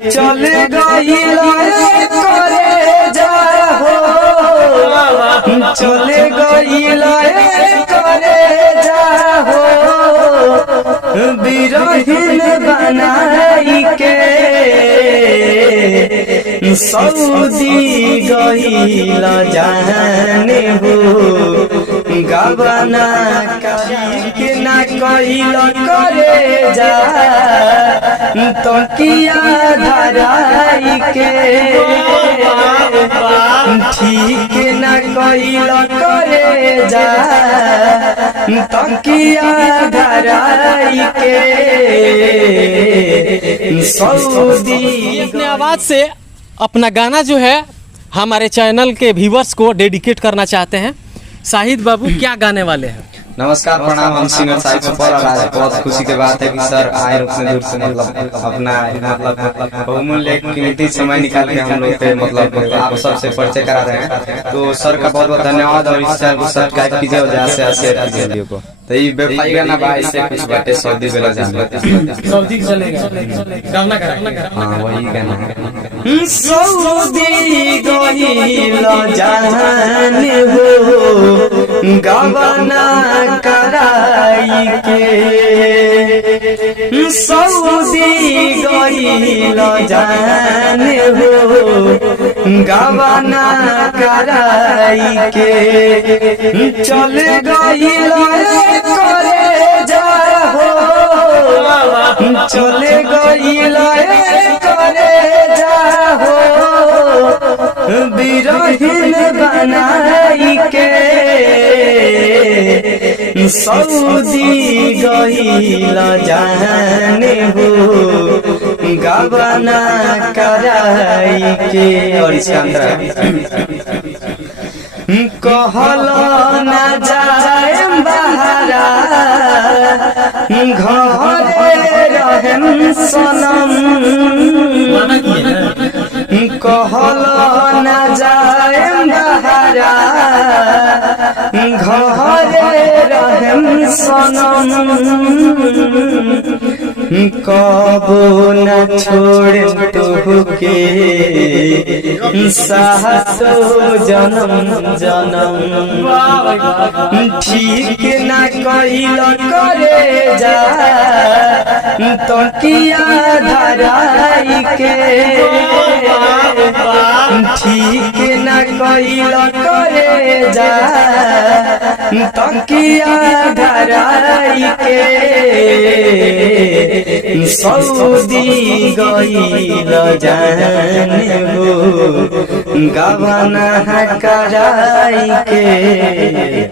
चल गईल करे जाहो, चल गईल करे जाहो, बिरहिन बनाई के सऊदी गईल जाने हो, गबना के ना कईल करे जा तो किया धराई के, ठीक न कईल करे जा तो किया धराई के सऊदी। अपने आवाज से अपना गाना जो है हमारे चैनल के व्यूअर्स को डेडिकेट करना चाहते हैं। शाहिद बाबू क्या गाने वाले हैं? नमस्कार, प्रणाम। हम सिंगर शाहिद सुपर और आज बहुत खुशी की बात है कि सर आए उतने दूर से मतलब अपना बहुमूल्य कीमती समय निकाल के हम लोग पे मतलब आप सबसे परिचय करा रहे हैं। तो सर का बहुत बहुत धन्यवाद और इस चैनल को सब्सक्राइब कीजिए और ज्यादा से शेयर कीजिए वीडियो को। तो ये बेफाई गाना बा, इससे कुछ बातें सऊदी बेला जाने सऊदी चलेगा गाना करा। हाँ वही गाना है। सऊदी गईल जाने हो, गबना कराई के सऊदी गईल जाने हो, गबना कराई के चल गईल करे जाहो, चल गईल करे जाहो, बिरहिन बनाई के सऊदी गईल जाने हो, गबना कराई के। और इसका अंतर कहल न जाए बहरा घरे रहें सनम, कहल न जाए बहरा घरे रहें सनम, कबो न छोड़ तुहके सातो जन्म जन्म, ठीक न कईल करे जा तो किया धराई के, ठीक न कईल करे जा तो किया धराई के सऊदी गईल जाने हो, गबना कराई के।